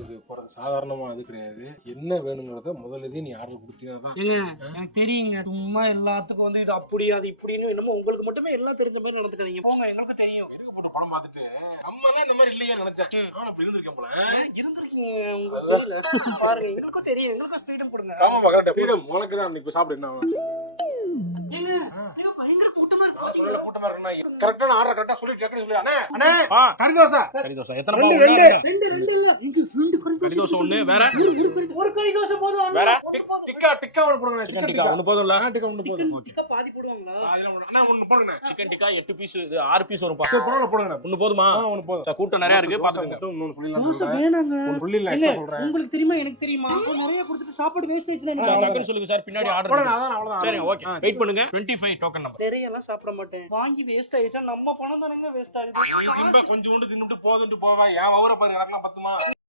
வீட்டுக்கு போறது சாதாரணமா அது கிடையாது. என்ன வேணுங்கிறத முதல்லயே நீ ஆர்டர் கொடுத்தீங்கன்னா எனக்கு தெரியுங்க. சும்மா எல்லாத்துக்கும் வந்து இது அப்படி அது இப்படின்னு என்னமோ உங்களுக்கு மட்டுமே எல்லாம் தெரிஞ்ச மாதிரி நடந்துக்காதீங்க. போங்க, எங்களுக்கு தெரியும். இருக்க போட்ட படம் பார்த்துட்டு நம்ம எல்லாம் இந்த மாதிரி இல்லையா நினைச்சேன். ஆனா அப்படி இருந்திருக்கேன் போல. இருந்திருக்கீங்க உங்களுக்கு தெரியல. பாருங்க, எங்களுக்கும் தெரியும். எங்களுக்கும் ஃப்ரீடம் கொடுங்க. ஆமா கரெக்ட். ஃப்ரீடம் உனக்கு தான். இப்ப சாப்பிடு. என்ன ஏங்க பயங்கர கூட்டமா இருக்கு. கூட்டமா இருக்குன்னா கரெக்டான ஆர்டர் கரெக்டா சொல்லிட்டு சொல்லு. அண்ணே அண்ணே கறி தோசை எத்தனை பா? ரெண்டு இல்ல. இங்க ரெண்டு கறி தோசை ஒண்ணு. வேற ஒரு கறி தோசை போதும். வேற டிக்கா ஒன்னு போடுங்க. சிக்கன் டிக்கா ஒண்ணு போதும்ல? டிக்கா ஒன்னு போதும். டிக்கா பாதி போடுவாங்களா? அதெல்லாம் அண்ணா ஒன்னு போடுங்க. சிக்கன் டிக்கா 8 பீஸ், இது 6 பீஸ் வரும்பா. பரவாயில்ல போடுங்க. ஒண்ணு போதுமா? ஒன்னு போதும். சார் கூட்டம் நிறைய இருக்கு, பாத்துக்கங்க. இன்னொன்னு சொல்லிடலாம். தோசை வேணாங்க. ஒன்னு சொல்லிடலாம். எக்ஸ்ட்ரா சொல்றேன். உங்களுக்கு தெரியுமா எனக்கு தெரியுமா? நிறைய கொடுத்துட்டு சாப்பாடு வேஸ்ட் ஆயிடுச்சுனா என்ன? சார் டக்குன்னு சொல்லுங்க சார், பின்னாடி ஆர்டர் போடுங்க. இருக்கு. அவ்வளவுதான். சரி ஓகே, வெயிட் பண்ணுங்க. 25 டோக்கன் நம்பர். நிறைய எல்லாம் சாப்பிட மாட்டேன். வாங்கி வேஸ்ட் ஆயிடுச்சா நம்ம பணம் தானங்க வேஸ்ட் ஆகுது. கொஞ்சம் தின்னுட்டு போதுன்ட்டு போவா. ஏன் அவரை பாரு, எனக்குலாம் பத்துமா?